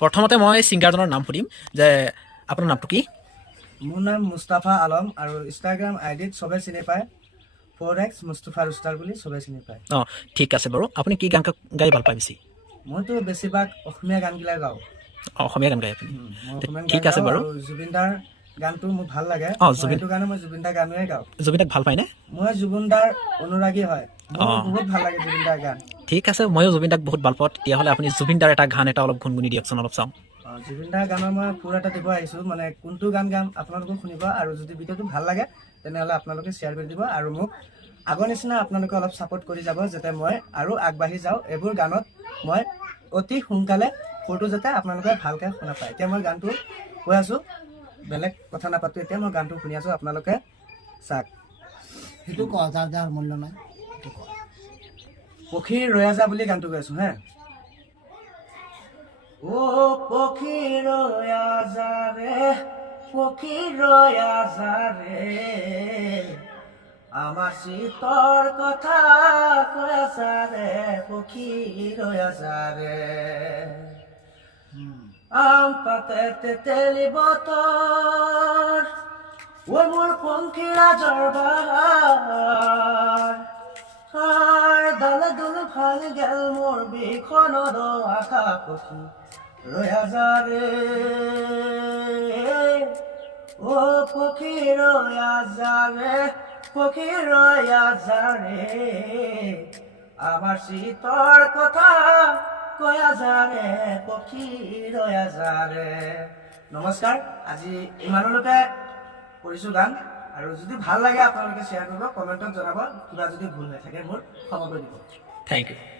প্ৰথমতে মই ছিংগাৰজনৰ নাম সুধিম যে আপোনাৰ নামটো কি? মোৰ নাম মুস্তাফা আলম আৰু ইনষ্টাগ্ৰাম আইডিত চবে চিনি পায় 4x মুস্তাফা ৰুষ্টাৰ বুলি চবে চিনি পায়। অঁ ঠিক আছে বাৰু। আপুনি কি গান গাই ভাল পায় বেছি? মইতো বেছিভাগ অসমীয়া গানবিলাক গাওঁ। অসমীয়া গান গাই আপুনি? মই অসমীয়া ঠিক গান আছে গাওঁ বাৰু। আৰু জুবিন দাৰ গানটো মোৰ ভাল লাগে। সেইটো কাৰণে মই জুবিন দাৰ গানেই গাওঁ। জুবিন দাক ভাল পায়নে? মই জুবিন দাৰ অনুৰাগী হয়। মোৰ অঁ বহুত ভাল লাগে জুবিন দাৰ গান। ঠিক আছে, ময়ো জুবিন দাক বহুত ভাল পাওঁ। তেতিয়াহ'লে আপুনি জুবিন দাৰ এটা গান অলপ গুণগুণি দিয়কচোন, অলপ চাওঁ। জুবিন দাৰ গানৰ মই সুৰ এটা দিব আহিছোঁ, মানে কোনটো গান গাম আপোনালোকে শুনিব আৰু যদি ভিডিঅ'টো ভাল লাগে তেনেহ'লে আপোনালোকে শ্বেয়াৰ কৰি দিব আৰু মোক আগৰ নিচিনা আপোনালোকে অলপ ছাপোৰ্ট কৰি যাব যাতে মই আৰু আগবাঢ়ি যাওঁ। এইবোৰ গানত মই অতি সোনকালে সুৰটো যাতে আপোনালোকে ভালকৈ শুনা পায়। এতিয়া মই গানটো কৈ আছোঁ, বেলেগ কথা নাপাতো। এতিয়া মই গানটো শুনি আছোঁ, আপোনালোকে চাওক। সেইটো কোৱা যাৰ যাৰ মূল্য নাই। পক্ষী ৰৈ যা বুলি গানটো গাই আছোঁ হা। ও পক্ষী ৰৈ যা ৰে, পক্ষী ৰৈ যা ৰে, আমাৰ চিতৰ কথা কৈ আছা ৰে, পক্ষী ৰৈ যা ৰে। আম পাতে তেতেলি বতৰ, ও মোৰ পংখীৰাজৰ বাহাৰ, ডালে ডোল ভাল গেল মোৰ বিষণৰ আশা পক্ষী ৰৈ যা ৰে, ও পক্ষী ৰৈ যা ৰে, পক্ষী ৰৈ যা ৰে, আমাৰ চিতৰ কথা কৈ যা ৰে, পক্ষী ৰৈ যা ৰে। নমস্কাৰ, আজি ইমানলৈকে কৰিছোঁ গান। আৰু যদি ভাল লাগে আপোনালোকে শ্বেয়াৰ কৰিব, কমেণ্টত জনাব। কিবা যদি ভুল হৈ থাকে মোৰ ক্ষমা কৰি দিব। Thank U.